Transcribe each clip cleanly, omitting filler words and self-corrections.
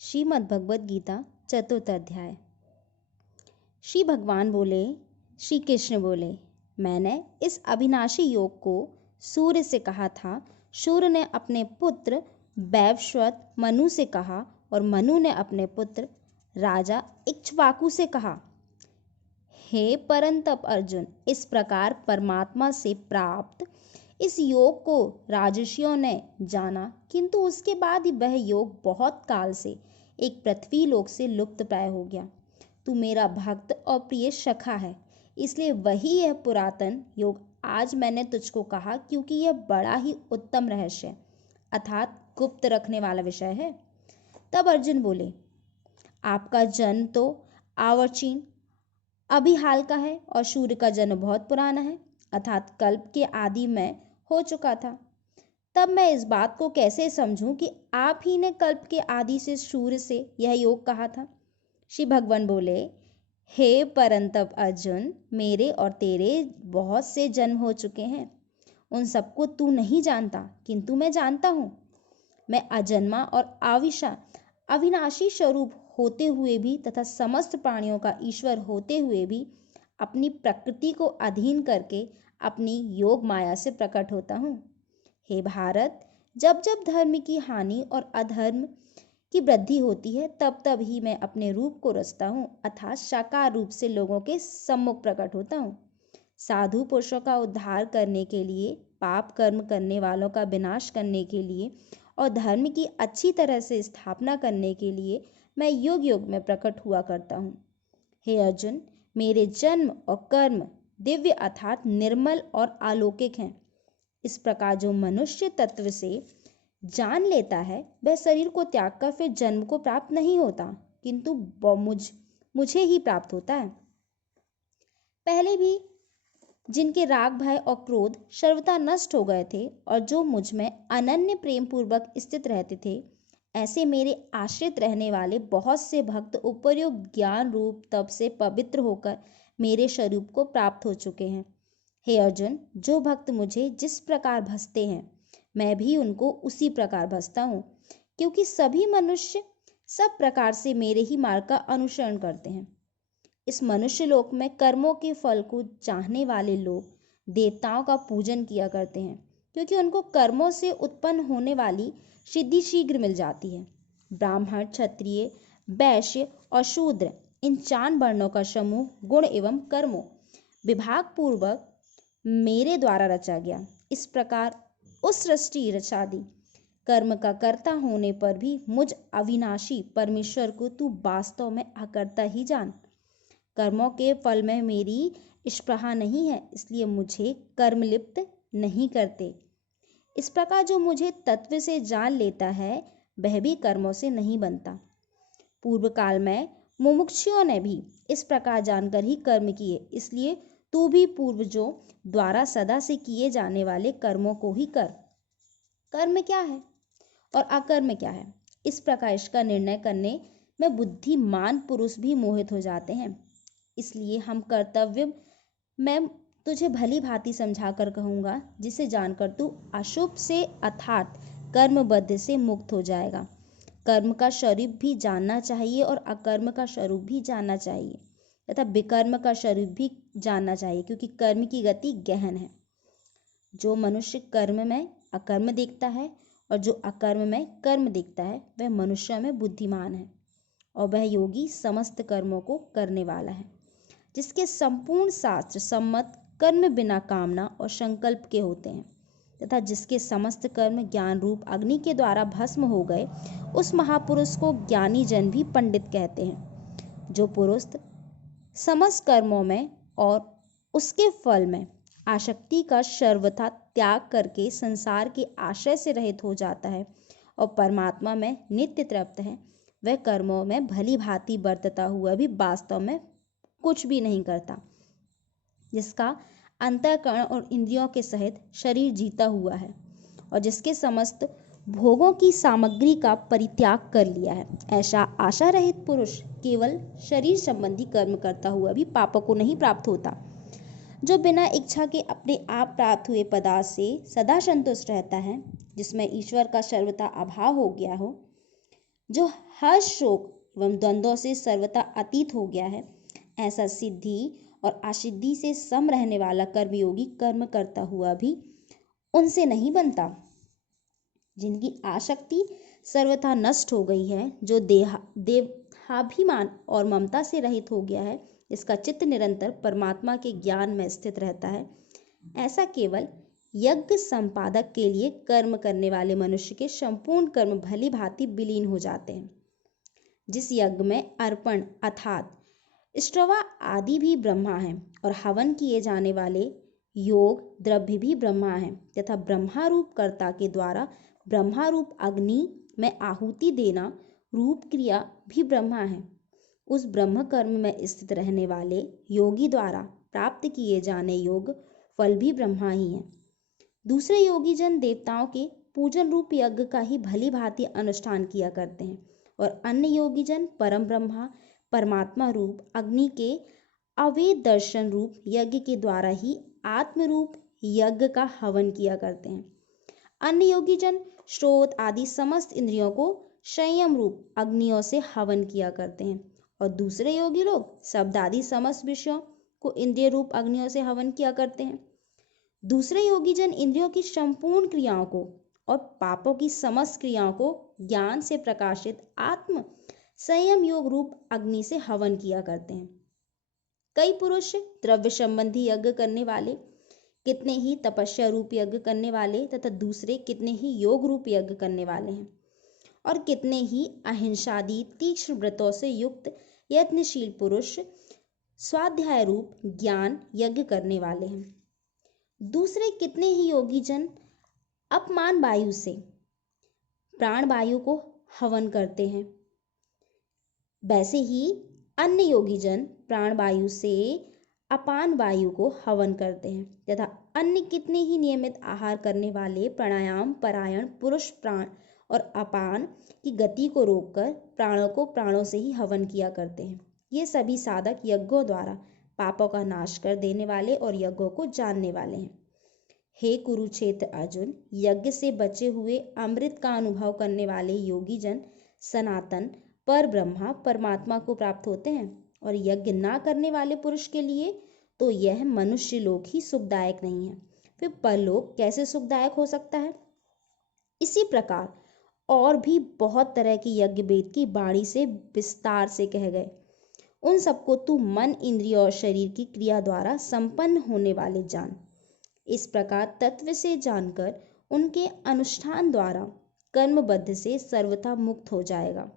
श्रीमद् भगवद गीता चतुर्थ अध्याय। श्री भगवान बोले, श्री कृष्ण बोले, मैंने इस अविनाशी योग को सूर्य से कहा था। सूर्य ने अपने पुत्र वैवस्वत मनु से कहा और मनु ने अपने पुत्र राजा इक्ष्वाकु से कहा। हे परंतप अर्जुन, इस प्रकार परमात्मा से प्राप्त इस योग को राजर्षियों ने जाना, किंतु उसके बाद ही वह योग बहुत काल से एक पृथ्वी लोक से लुप्त प्राय हो गया। तू मेरा भक्त और प्रिय सखा है, इसलिए वही यह पुरातन योग आज मैंने तुझको कहा, क्योंकि यह बड़ा ही उत्तम रहस्य अर्थात गुप्त रखने वाला विषय है। तब अर्जुन बोले, आपका जन्म तो आवर्चीन अभी हाल का है और सूर्य का जन्म बहुत पुराना है, अर्थात कल्प के आदि में हो चुका था। तब मैं इस बात को कैसे समझूं कि आप ही ने कल्प के आदि से सूर्य से यह योग कहा था। श्री भगवान बोले, हे परंतप अर्जुन, मेरे और तेरे बहुत से जन्म हो चुके हैं, उन सबको तू नहीं जानता, किंतु मैं जानता हूँ। मैं अजन्मा और अविनाशी स्वरूप होते हुए भी तथा समस्त प्राणियों का ईश्वर होते हुए भी अपनी प्रकृति को अधीन करके अपनी योग माया से प्रकट होता हूँ। हे भारत, जब जब धर्म की हानि और अधर्म की वृद्धि होती है, तब तब ही मैं अपने रूप को रचता हूँ, अर्थात साकार रूप से लोगों के सम्मुख प्रकट होता हूँ। साधु पुरुषों का उद्धार करने के लिए, पाप कर्म करने वालों का विनाश करने के लिए और धर्म की अच्छी तरह से स्थापना करने के लिए मैं युग युग में प्रकट हुआ करता हूँ। हे अर्जुन, मेरे जन्म और कर्म दिव्य अर्थात निर्मल और अलौकिक हैं। इस प्रकार जो मनुष्य तत्व से जान लेता है, वह शरीर को त्याग कर फिर जन्म को प्राप्त नहीं होता, किंतु मुझे ही प्राप्त होता है। पहले भी जिनके राग, भय और क्रोध सर्वथा नष्ट हो गए थे और जो मुझ में अनन्य प्रेम पूर्वक स्थित रहते थे, ऐसे मेरे आश्रित रहने वाले बहुत से भक्त उपर्युक्त ज्ञान रूप तप से पवित्र होकर मेरे स्वरूप को प्राप्त हो चुके हैं। हे अर्जुन, जो भक्त मुझे जिस प्रकार भजते हैं, मैं भी उनको उसी प्रकार भजता हूँ, क्योंकि सभी मनुष्य सब प्रकार से मेरे ही मार्ग का अनुसरण करते हैं। इस मनुष्य लोक में कर्मों के फल को चाहने वाले लोग देवताओं का पूजन किया करते हैं, क्योंकि उनको कर्मों से उत्पन्न होने वाली सिद्धि शीघ्र मिल जाती है। ब्राह्मण, क्षत्रिय, वैश्य और शूद्र, इन 4 वर्णों का समूह गुण एवं कर्मों विभाग पूर्वक मेरे द्वारा रचा गया। इस प्रकार उस सृष्टि रचादि कर्म का कर्ता होने पर भी मुझ अविनाशी परमेश्वर को तू वास्तव में अकर्ता ही जान। कर्मों के फल में मेरी स्पृहा नहीं है, इसलिए मुझे कर्म लिप्त नहीं करते। इस प्रकार जो मुझे तत्व से जान लेता है, वह भी कर्मों से नहीं बनता। पूर्व काल में मुमुक्षुओं ने भी इस प्रकार जानकर ही कर्म किए, इसलिए तू भी पूर्वजों द्वारा सदा से किए जाने वाले कर्मों को ही कर। कर्म क्या है और अकर्म क्या है, इस प्रकार इसका निर्णय करने में बुद्धिमान पुरुष भी मोहित हो जाते हैं। इसलिए हम कर्तव्य मैं तुझे भली भांति समझा कर कहूँगा, जिसे जानकर तू अशुभ से अर्थात कर्मबद्ध से मुक्त हो जाएगा। कर्म का स्वरूप भी जानना चाहिए और अकर्म का स्वरूप भी जानना चाहिए तथा विकर्म का स्वरूप भी जानना चाहिए, क्योंकि कर्म की गति गहन है। जो मनुष्य कर्म में अकर्म देखता है और जो अकर्म में कर्म देखता है, वह मनुष्य में बुद्धिमान है और वह योगी समस्त कर्मों को करने वाला है, जिसके संपूर्ण शास्त्र सम्मत कर्म बिना कामना और संकल्प के होते हैं तथा जिसके समस्त कर्म ज्ञान रूप अग्नि के द्वारा भस्म हो गए, उस महापुरुष को ज्ञानी जन भी पंडित कहते हैं। जो पुरुष समस्त कर्मों में और उसके फल में आसक्ति का सर्वथा त्याग करके संसार के आश्रय से रहित हो जाता है और परमात्मा में नित्य तृप्त है, वह कर्मों में भली भांति बरतता हुआ भी वास्तव में कुछ भी नहीं करता, जिसका अंतःकरण और इंद्रियों के सहित शरीर जीता हुआ है और जिसके समस्त भोगों की सामग्री का परित्याग कर लिया है। ऐसा आशा रहित पुरुष केवल शरीर संबंधी कर्म करता हुआ भी पापों को नहीं प्राप्त होता। जो बिना इच्छा के अपने आप प्राप्त हुए पदार्थ से सदा संतुष्ट रहता है, जिसमें ईश्वर का सर्वथा अभाव हो गया हो, जो हर्ष शोक एवं द्वंद्वों से सर्वथा अतीत हो गया है, ऐसा सिद्धि और असिद्धि से सम रहने वाला कर्मयोगी कर्म करता हुआ भी उनसे नहीं बनता। जिनकी आसक्ति सर्वथा नष्ट हो गई है, जो देहाभिमान और ममता से रहित हो गया है, इसका चित्त निरंतर परमात्मा के ज्ञान में स्थित रहता है, ऐसा केवल यज्ञ संपादक के लिए कर्म करने वाले मनुष्य के संपूर्ण कर्म भली भांति विलीन हो जाते हैं। जिस यज्ञ में अर्पण अर्थात स्त्रवा आदि भी ब्रह्मा है और हवन किए जाने वाले योग द्रव्य भी ब्रह्मा है, तथा ब्रह्मा रूप कर्ता के द्वारा ब्रह्मा रूप अग्नि में आहुति देना रूप क्रिया भी ब्रह्मा है। उस ब्रह्म कर्म में स्थित रहने वाले योगी द्वारा प्राप्त किए जाने योग फल भी ब्रह्मा ही है। दूसरे योगी जन देवताओं के पूजन रूप यज्ञ का ही भली भांति अनुष्ठान किया करते हैं और अन्य योगी जन परम ब्रह्मा परमात्मा रूप अग्नि के अवेद दर्शन रूप यज्ञ के द्वारा ही आत्म रूप यज्ञ का हवन किया करते हैं। अन्य योगी जन श्रोत आदि समस्त इंद्रियों को संयम रूप अग्नियों से हवन किया करते हैं और दूसरे योगी लोग शब्द आदि समस्त विषयों को इंद्रिय रूप अग्नियों से हवन किया करते हैं। दूसरे योगी जन इंद्रियों की संपूर्ण क्रियाओं को और पापों की समस्त क्रियाओं को ज्ञान से प्रकाशित आत्म संयम योग रूप अग्नि से हवन किया करते हैं। कई पुरुष द्रव्य संबंधी यज्ञ करने वाले, कितने ही तपस्या रूप यज्ञ करने वाले तथा दूसरे कितने ही योग रूप यज्ञ करने वाले हैं और कितने ही अहिंसादि तीक्ष्ण व्रतों से युक्त यत्नशील पुरुष स्वाध्याय रूप ज्ञान यज्ञ करने वाले हैं। दूसरे कितने ही योगी जन अपमान वायु से प्राण वायु को हवन करते हैं। वैसे ही अन्य योगी जन प्राण वायु से अपान वायु को हवन करते हैं तथा अन्य कितने ही नियमित आहार करने वाले प्राणायाम परायण पुरुष प्राण और अपान की गति को रोककर प्राणों को प्राणों से ही हवन किया करते हैं। ये सभी साधक यज्ञों द्वारा पापों का नाश कर देने वाले और यज्ञों को जानने वाले हैं। हे कुरुक्षेत्र अर्जुन, यज्ञ से बचे हुए अमृत का अनुभव करने वाले योगी जन सनातन पर ब्रह्मा परमात्मा को प्राप्त होते हैं और यज्ञ ना करने वाले पुरुष के लिए तो यह मनुष्य लोक ही सुखदायक नहीं है, फिर परलोक कैसे सुखदायक हो सकता है। इसी प्रकार और भी बहुत तरह के यज्ञ वेद की बाणी से विस्तार से कह गए, उन सबको तू मन इंद्रिय और शरीर की क्रिया द्वारा संपन्न होने वाले जान। इस प्रकार तत्व से जानकर उनके अनुष्ठान द्वारा कर्मबद्ध से सर्वथा मुक्त हो जाएगा।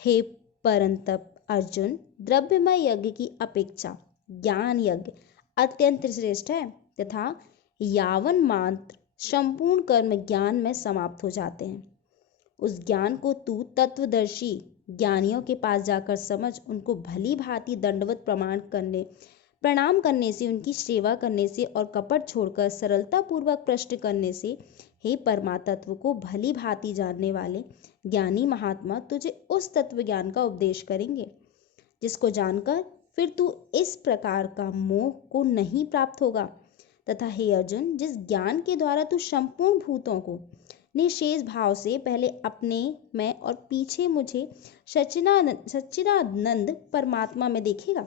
हे परंतप अर्जुन, द्रव्यमय यज्ञ की अपेक्षा ज्ञान यज्ञ अत्यंत श्रेष्ठ है तथा यावन मात्र संपूर्ण कर्म ज्ञान में समाप्त हो जाते हैं। उस ज्ञान को तू तत्वदर्शी ज्ञानियों के पास जाकर समझ, उनको भली भांति दंडवत प्रणाम करने से, उनकी सेवा करने से और कपट छोड़कर सरलता पूर्वक प्रश्न करने से हे परमात्म को भली भांति जानने वाले ज्ञानी महात्मा तुझे उस तत्व ज्ञान का उपदेश करेंगे जिसको जानकर फिर तू इस प्रकार का मोह को नहीं प्राप्त होगा। तथा हे अर्जुन, जिस ज्ञान के द्वारा तू संपूर्ण भूतों को निशेष भाव से पहले अपने में और पीछे मुझे सच्चिदानंद परमात्मा में देखेगा,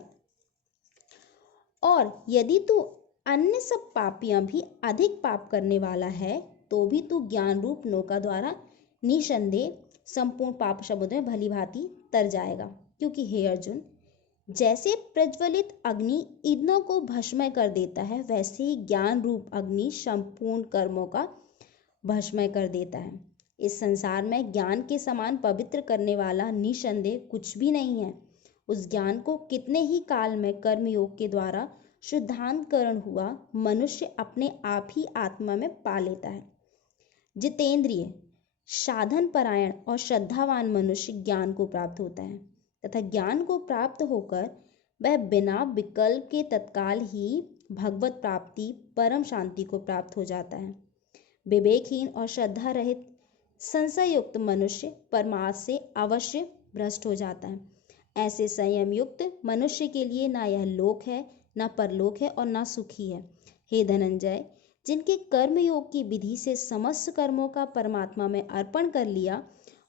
और यदि तू अन्य सब पापियां भी अधिक पाप करने वाला है तो भी तू ज्ञान रूप नौका द्वारा निसंदेह संपूर्ण पाप समुद्र में भली भांति तर जाएगा। क्योंकि हे अर्जुन, जैसे प्रज्वलित अग्नि ईंधनों को भस्मय कर देता है, वैसे ही ज्ञान रूप अग्नि संपूर्ण कर्मों का भस्मय कर देता है। इस संसार में ज्ञान के समान पवित्र करने वाला निसंदेह कुछ भी नहीं है। उस ज्ञान को कितने ही काल में कर्मयोग के द्वारा शुद्धांतकरण हुआ मनुष्य अपने आप ही आत्मा में पा लेता है। जितेंद्रिय साधन परायण और श्रद्धावान मनुष्य ज्ञान को प्राप्त होता है तथा ज्ञान को प्राप्त होकर वह बिना विकल्प के तत्काल ही भगवत प्राप्ति परम शांति को प्राप्त हो जाता है। विवेकहीन और श्रद्धा रहित संशय युक्त मनुष्य परमार्थ से अवश्य भ्रष्ट हो जाता है। ऐसे संयम युक्त मनुष्य के लिए ना यह लोक है, ना परलोक है और ना सुखी है। हे धनंजय, जिनके कर्म योग की विधि से समस्त कर्मों का परमात्मा में अर्पण कर लिया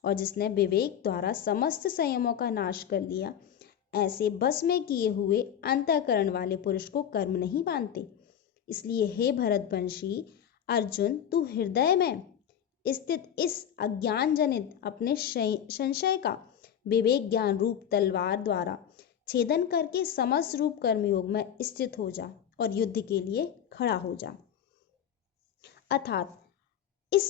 और जिसने विवेक द्वारा समस्त संयमों का नाश कर लिया, ऐसे बस में किए हुए अंतःकरण वाले पुरुष को कर्म नहीं मानते। इसलिए हे भरतवंशी अर्जुन, तू हृदय में स्थित इस अज्ञान जनित अपने संशय का विवेक ज्ञान रूप तलवार द्वारा छेदन करके समस्त रूप कर्मयोग में स्थित हो जा और युद्ध के लिए खड़ा हो जा। अर्थात इस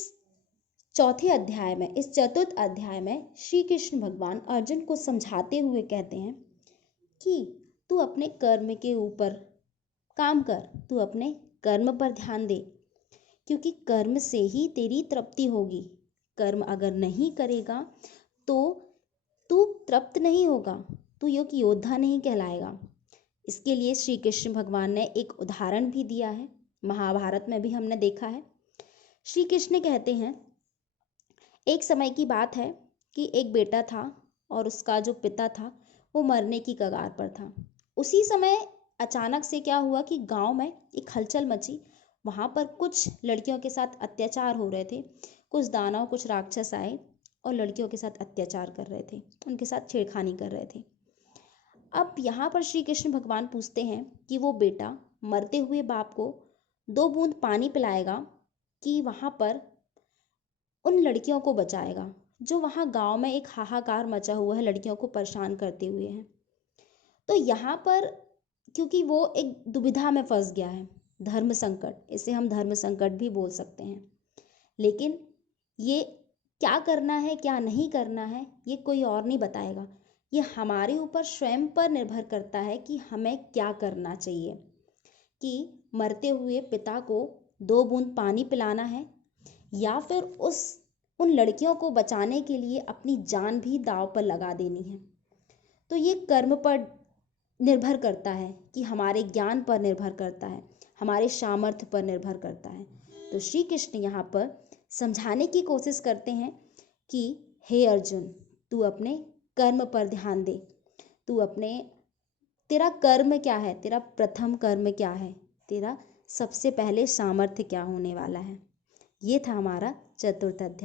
चतुर्थ अध्याय में श्री कृष्ण भगवान अर्जुन को समझाते हुए कहते हैं कि तू अपने कर्म के ऊपर काम कर, तू अपने कर्म पर ध्यान दे, क्योंकि कर्म से ही तेरी तृप्ति होगी। कर्म अगर नहीं करेगा तो तू तृप्त नहीं होगा, तू योद्धा नहीं कहलाएगा। इसके लिए श्री कृष्ण भगवान ने एक उदाहरण भी दिया है, महाभारत में भी हमने देखा है। श्री कृष्ण कहते हैं, एक समय की बात है कि एक बेटा था और उसका जो पिता था वो मरने की कगार पर था। उसी समय अचानक से क्या हुआ कि गांव में एक हलचल मची। वहां पर कुछ लड़कियों के साथ अत्याचार हो रहे थे। कुछ दानव, कुछ राक्षस आए और लड़कियों के साथ अत्याचार कर रहे थे, उनके साथ छेड़खानी कर रहे थे। अब यहाँ पर श्री कृष्ण भगवान पूछते हैं कि वो बेटा मरते हुए बाप को 2 बूंद पानी पिलाएगा कि वहाँ पर उन लड़कियों को बचाएगा जो वहाँ गांव में एक हाहाकार मचा हुआ है, लड़कियों को परेशान करते हुए हैं। तो यहाँ पर क्योंकि वो एक दुविधा में फंस गया है, धर्म संकट, इसे हम धर्म संकट भी बोल सकते हैं। लेकिन ये क्या करना है क्या नहीं करना है ये कोई और नहीं बताएगा। ये हमारे ऊपर स्वयं पर निर्भर करता है कि हमें क्या करना चाहिए, कि मरते हुए पिता को 2 बूंद पानी पिलाना है या फिर उन लड़कियों को बचाने के लिए अपनी जान भी दांव पर लगा देनी है। तो ये कर्म पर निर्भर करता है, कि हमारे ज्ञान पर निर्भर करता है, हमारे सामर्थ्य पर निर्भर करता है। तो श्री कृष्ण यहाँ पर समझाने की कोशिश करते हैं कि हे अर्जुन, तू अपने कर्म पर ध्यान दे। तेरा कर्म क्या है, तेरा प्रथम कर्म क्या है, तेरा सबसे पहले सामर्थ्य क्या होने वाला है। ये था हमारा चतुर्थ अध्याय।